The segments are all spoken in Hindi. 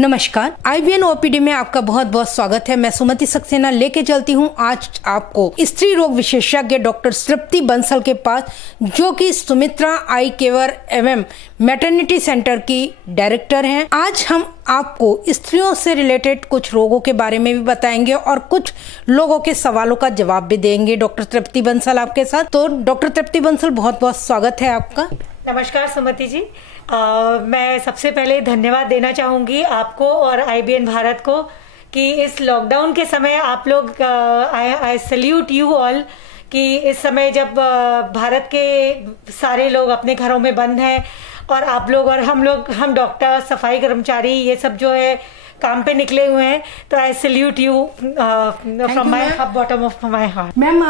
नमस्कार, IVN OPD में आपका बहुत बहुत स्वागत है। मैं सुमति सक्सेना लेके चलती हूँ आज आपको स्त्री रोग विशेषज्ञ डॉक्टर तृप्ति बंसल के पास, जो कि सुमित्रा आई केयर एवं मैटरनिटी सेंटर की डायरेक्टर हैं। आज हम आपको स्त्रियों से रिलेटेड कुछ रोगों के बारे में भी बताएंगे और कुछ लोगों के सवालों का जवाब भी देंगे। डॉक्टर तृप्ति बंसल आपके साथ। तो डॉक्टर तृप्ति बंसल, बहुत बहुत स्वागत है आपका। नमस्कार सुमति जी। मैं सबसे पहले धन्यवाद देना चाहूँगी आपको और IBN भारत को कि इस लॉकडाउन के समय आप लोग आई सल्यूट यू ऑल कि इस समय जब भारत के सारे लोग अपने घरों में बंद हैं और आप लोग और हम डॉक्टर, सफाई कर्मचारी, ये सब जो है काम पे निकले हुए हैं, तो I salute you from my bottom of my heart. Ma'am,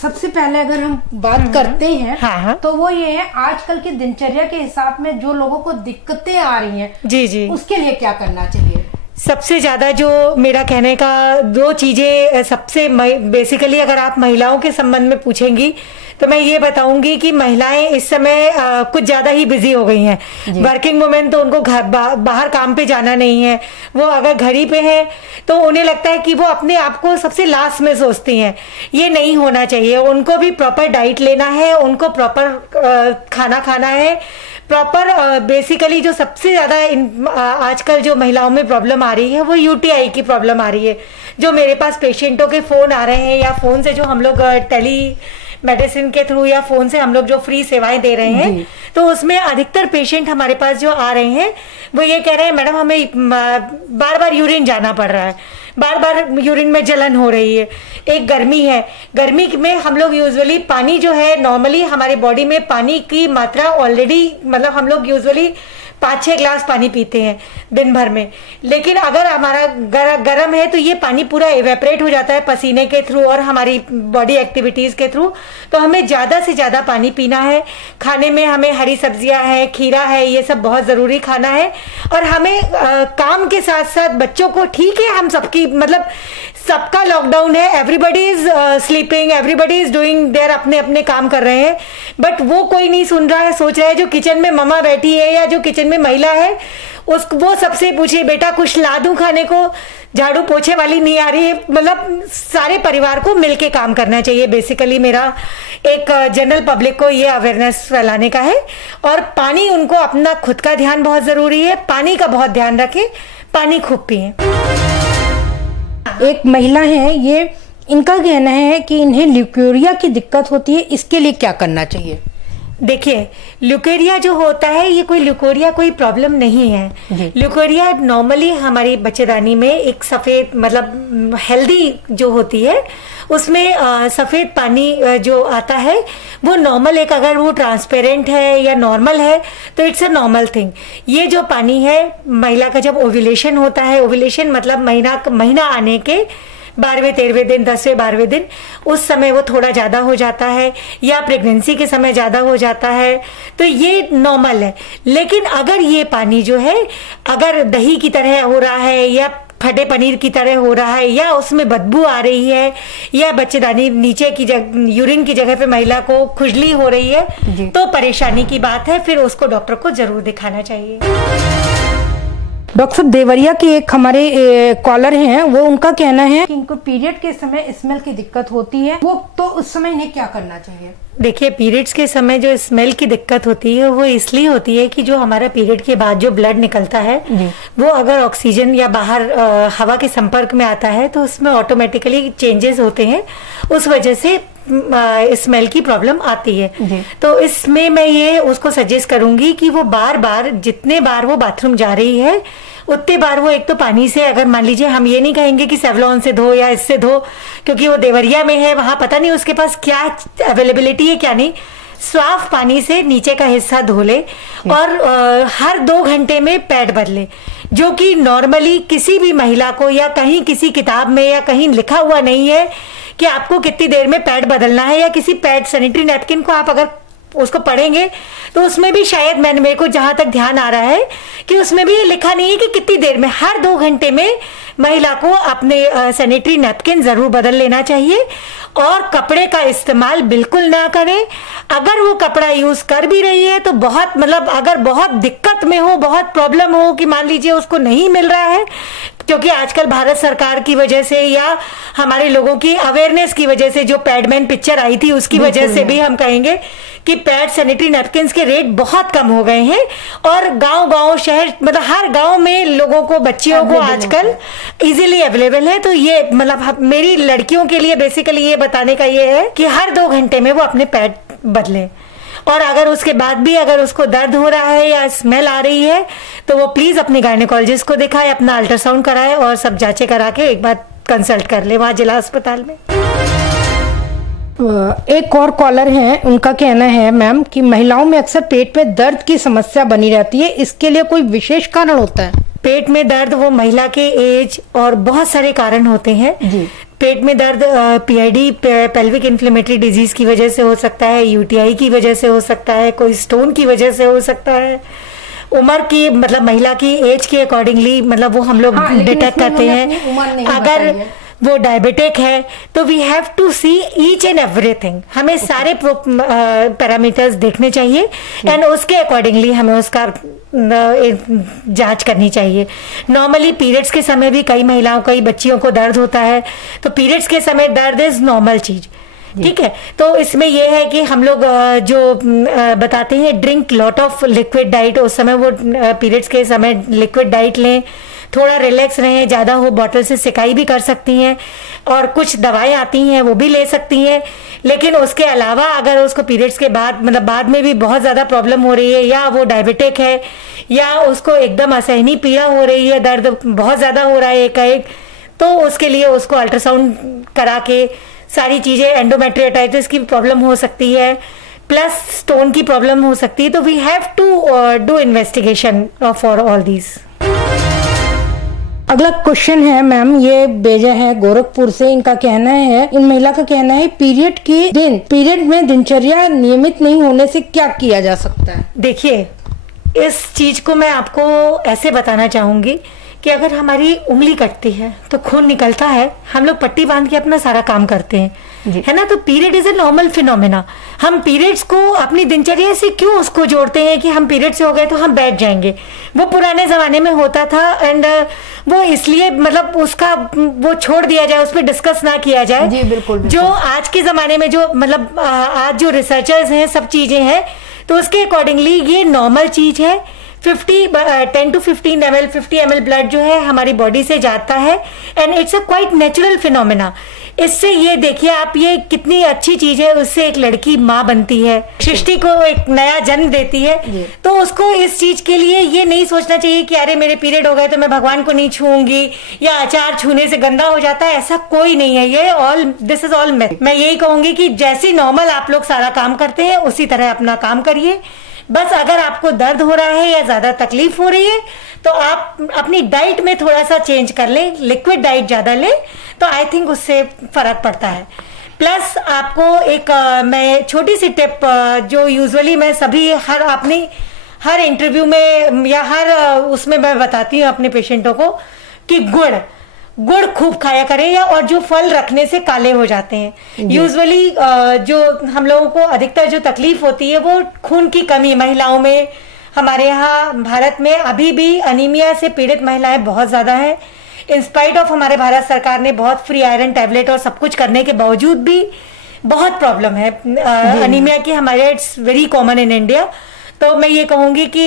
सबसे पहले अगर हम बात करते हैं हाँ। तो वो ये है, आजकल की दिनचर्या के हिसाब में जो लोगों को दिक्कतें आ रही हैं, जी, उसके लिए क्या करना चाहिए? सबसे ज्यादा जो मेरा कहने का दो चीजें, सबसे बेसिकली अगर आप महिलाओं के संबंध में पूछेंगी तो मैं ये बताऊंगी कि महिलाएं इस समय कुछ ज्यादा ही बिजी हो गई हैं। वर्किंग वुमेन तो उनको बाहर काम पे जाना नहीं है, वो अगर घर ही पे है तो उन्हें लगता है कि वो अपने आप को सबसे लास्ट में सोचती हैं। ये नहीं होना चाहिए। उनको भी प्रॉपर डाइट लेना है, उनको प्रॉपर खाना खाना है, प्रॉपर बेसिकली जो सबसे ज्यादा आजकल जो महिलाओं में प्रॉब्लम आ रही है वो UTI की प्रॉब्लम आ रही है। जो मेरे पास पेशेंटों के फोन आ रहे हैं या फोन से जो हम लोग टेली मेडिसिन के थ्रू या फोन से हम लोग जो फ्री सेवाएं दे रहे हैं, तो उसमें अधिकतर पेशेंट हमारे पास जो आ रहे हैं वो ये कह रहे हैं, मैडम हमें बार बार यूरिन जाना पड़ रहा है, बार बार यूरिन में जलन हो रही है। एक गर्मी है, गर्मी में हम लोग यूजुअली पानी जो है, नॉर्मली हमारे बॉडी में पानी की मात्रा ऑलरेडी, मतलब हम लोग यूजुअली 5-6 ग्लास पानी पीते हैं दिन भर में, लेकिन अगर हमारा गर्म है तो ये पानी पूरा इवेपरेट हो जाता है पसीने के थ्रू और हमारी बॉडी एक्टिविटीज के थ्रू। तो हमें ज्यादा से ज्यादा पानी पीना है। खाने में हमें हरी सब्जियां हैं, खीरा है, ये सब बहुत जरूरी खाना है। और हमें काम के साथ साथ बच्चों को, ठीक है हम सबकी, मतलब सबका लॉकडाउन है, everybody is sleeping, everybody is doing their, अपने अपने काम कर रहे हैं, बट वो कोई नहीं सुन रहा है। सोच रहा है जो किचन में मम्मा बैठी है या जो किचन में महिला है वो सबसे पूछे, बेटा कुछ ला दूं खाने को, झाड़ू पोछे वाली नहीं आ रही है। मतलब सारे परिवार को मिलके काम करना चाहिए। बेसिकली मेरा एक जनरल पब्लिक को ये अवेयरनेस फैलाने का है। और पानी, उनको अपना खुद का ध्यान बहुत जरूरी है, पानी का बहुत ध्यान रखें, पानी खूब पिएं। एक महिला है, ये इनका कहना है कि इन्हें ल्यूकेरिया की दिक्कत होती है, इसके लिए क्या करना चाहिए? देखिए, ल्यूकेरिया जो होता है, ये कोई ल्यूकेरिया कोई प्रॉब्लम नहीं है। ल्यूकेरिया नॉर्मली हमारी बच्चेदानी में एक सफेद, मतलब हेल्दी जो होती है उसमें सफेद पानी जो आता है वो नॉर्मल, एक अगर वो ट्रांसपेरेंट है या नॉर्मल है तो इट्स अ नॉर्मल थिंग। ये जो पानी है, महिला का जब ओव्यूलेशन होता है, ओव्यूलेशन मतलब महीना आने के 12वें 13वें दिन, 10वें 12वें दिन, उस समय वो थोड़ा ज्यादा हो जाता है या प्रेगनेंसी के समय ज्यादा हो जाता है, तो ये नॉर्मल है। लेकिन अगर ये पानी जो है अगर दही की तरह हो रहा है या फटे पनीर की तरह हो रहा है या उसमें बदबू आ रही है या बच्चेदानी नीचे की यूरिन की जगह पे महिला को खुजली हो रही है, तो परेशानी की बात है, फिर उसको डॉक्टर को जरूर दिखाना चाहिए। डॉक्टर साहब, देवरिया के एक हमारे कॉलर हैं, वो उनका कहना है कि इनको पीरियड के समय स्मेल की दिक्कत होती है, वो तो उस समय इन्हें क्या करना चाहिए? देखिए, पीरियड्स के समय जो स्मेल की दिक्कत होती है वो इसलिए होती है कि जो हमारा पीरियड के बाद जो ब्लड निकलता है वो अगर ऑक्सीजन या बाहर हवा के संपर्क में आता है तो उसमें ऑटोमेटिकली चेंजेस होते हैं, उस वजह से स्मेल की प्रॉब्लम आती है। तो इसमें मैं ये उसको सजेस्ट करूंगी कि वो बार बार, जितने बार वो बाथरूम जा रही है उतने बार वो एक तो पानी से, अगर मान लीजिए, हम ये नहीं कहेंगे कि सेवलॉन से धो या इससे धो, क्योंकि वो देवरिया में है, वहां पता नहीं उसके पास क्या अवेलेबिलिटी है क्या नहीं, साफ पानी से नीचे का हिस्सा धो ले और हर 2 घंटे में पैड बदले, जो कि नॉर्मली किसी भी महिला को या कहीं किसी किताब में या कहीं लिखा हुआ नहीं है कि आपको कितनी देर में पैड बदलना है, या किसी पैड सैनिटरी नैपकिन को आप अगर उसको पढ़ेंगे तो उसमें भी शायद मेरे को जहां तक ध्यान आ रहा है कि उसमें भी ये लिखा नहीं है कि कितनी देर में, हर 2 घंटे में महिला को अपने सैनिटरी नैपकिन जरूर बदल लेना चाहिए और कपड़े का इस्तेमाल बिल्कुल ना करें। अगर वो कपड़ा यूज कर भी रही है तो बहुत मतलब अगर बहुत दिक्कत में हो, बहुत प्रॉब्लम हो कि मान लीजिए उसको नहीं मिल रहा है, क्योंकि आजकल भारत सरकार की वजह से या हमारे लोगों की अवेयरनेस की वजह से जो पैडमैन पिक्चर आई थी उसकी वजह से भी हम कहेंगे कि पैड सैनिटरी नैपकिन्स के रेट बहुत कम हो गए हैं और गांव-गांव शहर मतलब हर गांव में लोगों को, बच्चियों को आजकल इजीली अवेलेबल है। तो ये मतलब मेरी लड़कियों के लिए बेसिकली ये बताने का ये है कि हर 2 घंटे में वो अपने पैड बदलें और अगर उसके बाद भी अगर उसको दर्द हो रहा है या स्मेल आ रही है तो वो प्लीज अपने गायनेकोलॉजिस्ट को दिखाए, अपना अल्ट्रासाउंड कराए और सब जांचें करा के एक बार कंसल्ट कर ले वहाँ जिला अस्पताल में। एक और कॉलर हैं, उनका कहना है मैम कि महिलाओं में अक्सर पेट में दर्द की समस्या बनी रहती है, इसके लिए कोई विशेष कारण होता है? पेट में दर्द वो महिला के एज और बहुत सारे कारण होते हैं जी। पेट में दर्द पीआईडी पेल्विक इन्फ्लेमेटरी डिजीज की वजह से हो सकता है, यूटीआई की वजह से हो सकता है, कोई स्टोन की वजह से हो सकता है, उम्र की मतलब महिला की एज के अकॉर्डिंगली मतलब वो हम लोग डिटेक्ट करते हैं। अगर वो डायबिटिक है तो we have to see each and everything, हमें सारे पैरामीटर्स देखने चाहिए एंड उसके अकॉर्डिंगली हमें उसका जांच करनी चाहिए। नॉर्मली पीरियड्स के समय भी कई महिलाओं, कई बच्चियों को दर्द होता है, तो पीरियड्स के समय दर्द इज नॉर्मल चीज, ठीक है। तो इसमें यह है कि हम लोग जो बताते हैं drink lot of liquid diet, उस समय वो पीरियड्स के समय लिक्विड डाइट लें, थोड़ा रिलैक्स रहें, ज़्यादा हो बॉटल से सिकाई भी कर सकती हैं और कुछ दवाएं आती हैं वो भी ले सकती हैं। लेकिन उसके अलावा अगर उसको पीरियड्स के बाद मतलब बाद में भी बहुत ज़्यादा प्रॉब्लम हो रही है या वो डायबिटिक है या उसको एकदम असहनीय पीड़ा हो रही है, दर्द बहुत ज़्यादा हो रहा है एकाएक, तो उसके लिए उसको अल्ट्रासाउंड करा के सारी चीज़ें, एंडोमेट्रियोटाइटिस की प्रॉब्लम हो सकती है प्लस स्टोन की प्रॉब्लम हो सकती है, तो we have to do investigation for all these. अगला क्वेश्चन है मैम, ये भेजा है गोरखपुर से, इनका कहना है, इन महिला का कहना है पीरियड में दिनचर्या नियमित नहीं होने से क्या किया जा सकता है? देखिए इस चीज को मैं आपको ऐसे बताना चाहूंगी कि अगर हमारी उंगली कटती है तो खून निकलता है, हम लोग पट्टी बांध के अपना सारा काम करते हैं, है ना। तो period is a normal phenomena. हम पीरियड्स को अपनी दिनचर्या से क्यों उसको जोड़ते हैं कि हम पीरियड से हो गए तो हम बैठ जाएंगे? वो पुराने जमाने में होता था एंड वो इसलिए मतलब उसका वो छोड़ दिया जाए, उस पर डिस्कस ना किया जाए। जी बिल्कुल। जो आज के जमाने में जो मतलब आज जो रिसर्चर्स हैं, सब चीजें हैं, तो उसके अकॉर्डिंगली ये नॉर्मल चीज है। 10 to 15 ml 50 ml ब्लड जो है हमारी बॉडी से जाता है and it's a quite natural phenomena. इससे ये देखिए आप, ये कितनी अच्छी चीज है, उससे एक लड़की माँ बनती है, सृष्टि को एक नया जन्म देती है। तो उसको इस चीज के लिए ये नहीं सोचना चाहिए कि अरे मेरे पीरियड हो गए तो मैं भगवान को नहीं छूऊंगी या अचार छूने से गंदा हो जाता है, ऐसा कोई नहीं है। ये दिस इज ऑल मिथ। मैं यही कहूंगी कि जैसे नॉर्मल आप लोग सारा काम करते हैं उसी तरह अपना काम करिए। बस अगर आपको दर्द हो रहा है या ज्यादा तकलीफ हो रही है तो आप अपनी डाइट में थोड़ा सा चेंज कर लें, लिक्विड डाइट ज्यादा लें, तो आई थिंक उससे फर्क पड़ता है। प्लस आपको एक मैं छोटी सी टिप जो यूजुअली मैं सभी हर इंटरव्यू में या हर उसमें मैं बताती हूँ अपने पेशेंटों को कि गुड़ खूब खाया करें, या और जो फल रखने से काले हो जाते हैं। यूजुअली जो हम लोगों को अधिकतर जो तकलीफ होती है वो खून की कमी महिलाओं में, हमारे यहाँ भारत में अभी भी अनीमिया से पीड़ित महिलाएं बहुत ज्यादा हैं। इंस्पाइट ऑफ हमारे भारत सरकार ने बहुत फ्री आयरन टैबलेट और सब कुछ करने के बावजूद भी बहुत प्रॉब्लम है अनीमिया की हमारे, it's very common in India. तो मैं ये कहूंगी कि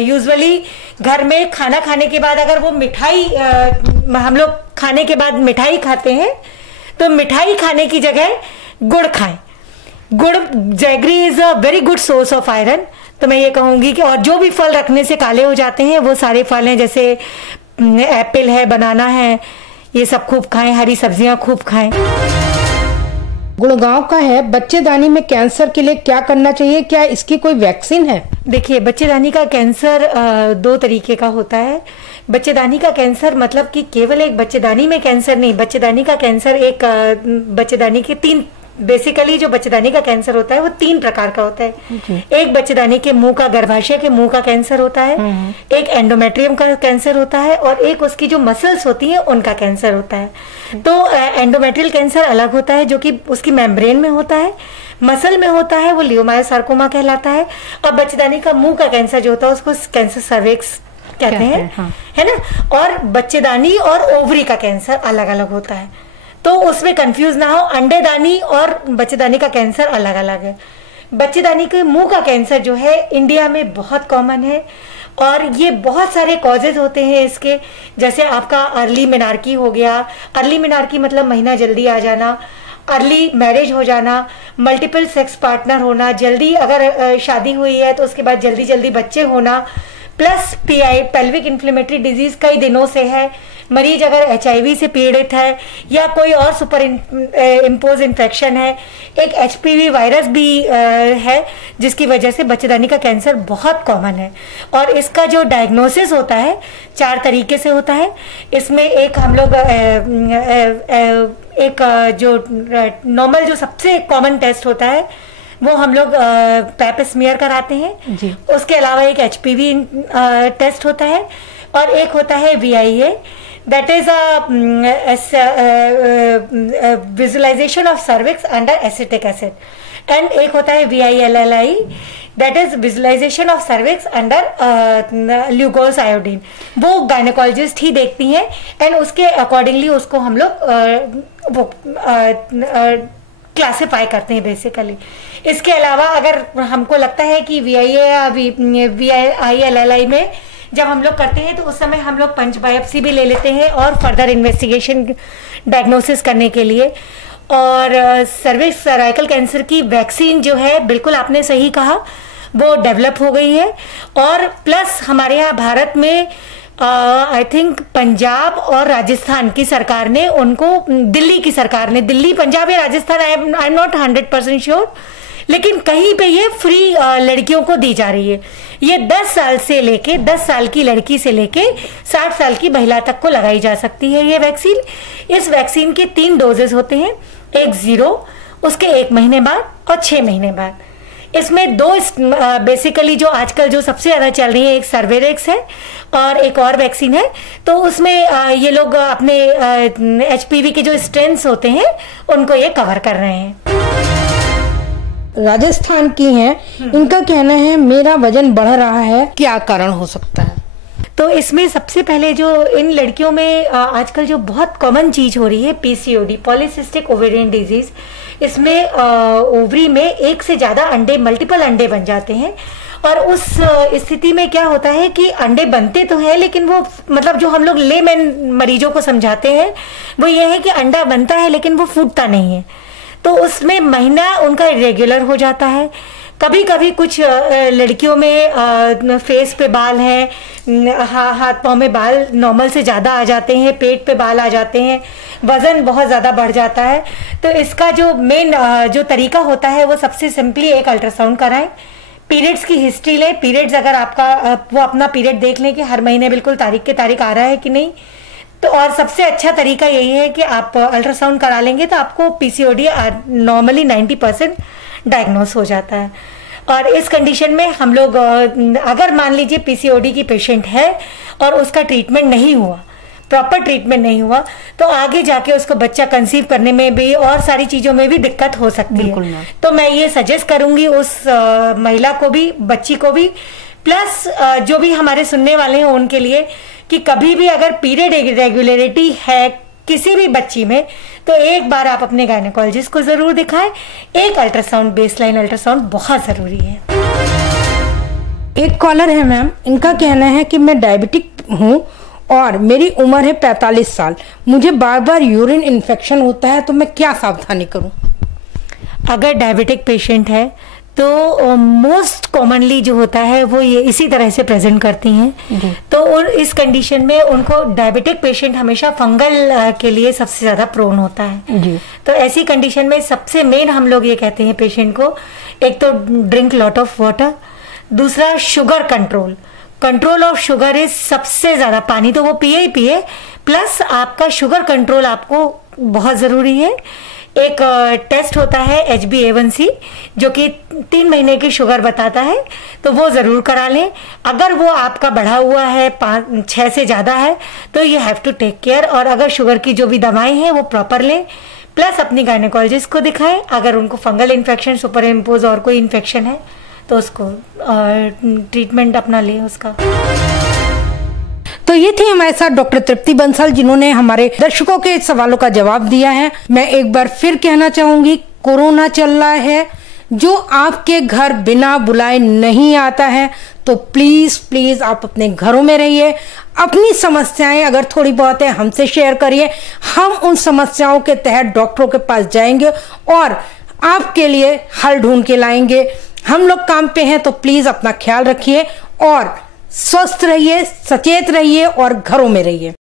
यूजुअली घर में खाना खाने के बाद अगर वो मिठाई हम लोग खाने के बाद मिठाई खाते हैं तो मिठाई खाने की जगह गुड़ खाएं। गुड़, jaggery is a very good source of iron. तो मैं ये कहूंगी कि और जो भी फल रखने से काले हो जाते हैं वो सारे फल हैं, जैसे एप्पल है, बनाना है, ये सब खूब खाएं, हरी सब्जियां खूब खाएं। गुड़गांव का है, बच्चेदानी में कैंसर के लिए क्या करना चाहिए, क्या इसकी कोई वैक्सीन है? देखिए बच्चेदानी का कैंसर 2 तरीके का होता है। बच्चेदानी का कैंसर मतलब कि केवल एक बच्चेदानी में कैंसर नहीं, बच्चेदानी का कैंसर एक बच्चेदानी के 3 बेसिकली जो बच्चेदानी का कैंसर होता है वो 3 प्रकार का होता है। एक बच्चेदानी के मुंह का, गर्भाशय के मुंह का कैंसर होता है, एक एंडोमेट्रियम का कैंसर होता है, और एक उसकी जो मसल्स होती हैं उनका कैंसर होता है। तो एंडोमेट्रियल कैंसर अलग होता है जो कि उसकी मेम्ब्रेन में होता है, मसल में होता है, वो लियोमायोसार्कोमा कहलाता है। और बच्चेदानी का मुंह का कैंसर जो होता है उसको कैंसर सर्विक्स कहते हैं, हाँ। है ना। और बच्चेदानी और ओवरी का कैंसर अलग अलग होता है, तो उसमें कंफ्यूज ना हो, अंडेदानी और बच्चेदानी का कैंसर अलग अलग है। बच्चेदानी के मुंह का कैंसर जो है इंडिया में बहुत कॉमन है, और ये बहुत सारे कॉजेज होते हैं इसके, जैसे आपका अर्ली मेनार्की हो गया। अर्ली मेनार्की मतलब महीना जल्दी आ जाना, अर्ली मैरिज हो जाना, मल्टीपल सेक्स पार्टनर होना, जल्दी अगर शादी हुई है तो उसके बाद जल्दी जल्दी बच्चे होना, plus pi pelvic inflammatory disease कई दिनों से है, मरीज अगर एचआईवी से पीड़ित है या कोई और सुपर इम्पोज इन्फेक्शन है, एक एचपीवी वायरस भी है जिसकी वजह से बच्चेदानी का कैंसर बहुत कॉमन है। और इसका जो डायग्नोसिस होता है 4 तरीके से होता है। इसमें एक हम लोग एक जो नॉर्मल जो सबसे कॉमन टेस्ट होता है वो हम लोग पैप स्मीयर कराते हैं जी। उसके अलावा एक एचपीवी टेस्ट होता है, और एक होता है VIA, that is visualisation of cervix under acetic acid, and एक होता है VILLI, that is visualisation of cervix under Lugol's iodine. वो गायनेकोलॉजिस्ट ही देखती हैं, एंड उसके अकॉर्डिंगली उसको हम लोग क्लासिफाई करते हैं बेसिकली। इसके अलावा अगर हमको लगता है कि VIA या VILLI में जब हम लोग करते हैं तो उस समय हम लोग पंच बायोप्सी भी ले लेते हैं और फर्दर इन्वेस्टिगेशन डायग्नोसिस करने के लिए। और सर्विक्स सर्वाइकल कैंसर की वैक्सीन जो है, बिल्कुल आपने सही कहा, वो डेवलप हो गई है। और प्लस हमारे यहाँ भारत में आई थिंक पंजाब और राजस्थान की सरकार ने उनको, दिल्ली की सरकार ने, दिल्ली, पंजाब या Rajasthan, I am not 100% sure, लेकिन कहीं पे ये फ्री लड़कियों को दी जा रही है। ये 10 साल से लेके 10 साल की लड़की से लेके 60 साल की महिला तक को लगाई जा सकती है ये वैक्सीन। इस वैक्सीन के 3 डोजेस होते हैं, एक 0, उसके 1 महीने बाद और 6 महीने बाद। इसमें 2 बेसिकली जो आजकल जो सबसे ज्यादा चल रही है, एक सर्वेरेक्स है और एक और वैक्सीन है। तो उसमें ये लोग अपने HPV के जो स्ट्रेन्स होते हैं उनको ये कवर कर रहे हैं। राजस्थान की हैं, इनका कहना है मेरा वजन बढ़ रहा है, क्या कारण हो सकता है? तो इसमें सबसे पहले जो इन लड़कियों में आजकल जो बहुत कॉमन चीज हो रही है PCOD, पॉलीसिस्टिक ओवेरियन डिजीज। इसमें ओवरी में एक से ज्यादा अंडे, मल्टीपल अंडे बन जाते हैं, और उस स्थिति में क्या होता है कि अंडे बनते तो हैं, लेकिन वो मतलब जो हम लोग लेमैन मरीजों को समझाते हैं वो ये है कि अंडा बनता है लेकिन वो फूटता नहीं है। तो उसमें महीना उनका इरेगुलर हो जाता है। कभी कभी कुछ लड़कियों में फेस पे बाल हैं, हाथ पाँव में बाल नॉर्मल से ज़्यादा आ जाते हैं, पेट पे बाल आ जाते हैं, वज़न बहुत ज़्यादा बढ़ जाता है। तो इसका जो मेन जो तरीका होता है वो सबसे सिंपली एक अल्ट्रासाउंड कराएं, पीरियड्स की हिस्ट्री लें, पीरियड्स अगर आपका वो अपना पीरियड देख लें कि हर महीने बिल्कुल तारीख के तारीख आ रहा है कि नहीं। तो और सबसे अच्छा तरीका यही है कि आप अल्ट्रासाउंड करा लेंगे तो आपको PCOD नॉर्मली 90% डायग्नोस हो जाता है। और इस कंडीशन में हम लोग अगर मान लीजिए PCOD की पेशेंट है और उसका ट्रीटमेंट नहीं हुआ, प्रॉपर ट्रीटमेंट नहीं हुआ, तो आगे जाके उसको बच्चा कंसीव करने में भी और सारी चीज़ों में भी दिक्कत हो सकती है। तो मैं ये सजेस्ट करूंगी उस महिला को भी, बच्ची को भी, प्लस जो भी हमारे सुनने वाले हैं उनके लिए, कि कभी भी अगर पीरियड इरेगुलरिटी है किसी भी बच्ची में तो एक बार आप अपने गायनेकोलॉजिस्ट को जरूर दिखाएं। एक अल्ट्रासाउंड, बेसलाइन अल्ट्रासाउंड बहुत जरूरी है। एक कॉलर है मैम, इनका कहना है कि मैं डायबिटिक हूँ और मेरी उम्र है 45 साल, मुझे बार बार यूरिन इन्फेक्शन होता है, तो मैं क्या सावधानी करूँ? अगर डायबिटिक पेशेंट है तो मोस्ट कॉमनली जो होता है वो ये इसी तरह से प्रेजेंट करती हैं। तो और इस कंडीशन में उनको, डायबिटिक पेशेंट हमेशा फंगल के लिए सबसे ज़्यादा प्रोन होता है जी। तो ऐसी कंडीशन में सबसे मेन हम लोग ये कहते हैं पेशेंट को, एक तो ड्रिंक लॉट ऑफ वाटर, दूसरा sugar control of sugar is सबसे ज़्यादा, पानी तो वो पिए ही पिए, प्लस आपका शुगर कंट्रोल आपको बहुत ज़रूरी है। एक टेस्ट होता है HbA1c जो कि 3 महीने की शुगर बताता है, तो वो ज़रूर करा लें। अगर वो आपका बढ़ा हुआ है 6 से ज़्यादा है तो you have to take care, और अगर शुगर की जो भी दवाएं हैं वो प्रॉपर लें, प्लस अपनी गायनेकोलॉजिस्ट को दिखाएं। अगर उनको फंगल इन्फेक्शन, सुपर इम्पोज और कोई इन्फेक्शन है तो उसको ट्रीटमेंट अपना लें उसका। तो ये थी हमारे साथ डॉक्टर तृप्ति बंसल, जिन्होंने हमारे दर्शकों के सवालों का जवाब दिया है। मैं एक बार फिर कहना चाहूंगी, कोरोना चल रहा है, जो आपके घर बिना बुलाए नहीं आता है तो प्लीज प्लीज आप अपने घरों में रहिए। अपनी समस्याएं अगर थोड़ी बहुत है हमसे शेयर करिए, हम उन समस्याओं के तहत डॉक्टरों के पास जाएंगे और आपके लिए हल ढूंढ के लाएंगे। हम लोग काम पे हैं, तो प्लीज अपना ख्याल रखिए और स्वस्थ रहिए, सचेत रहिए और घरों में रहिए।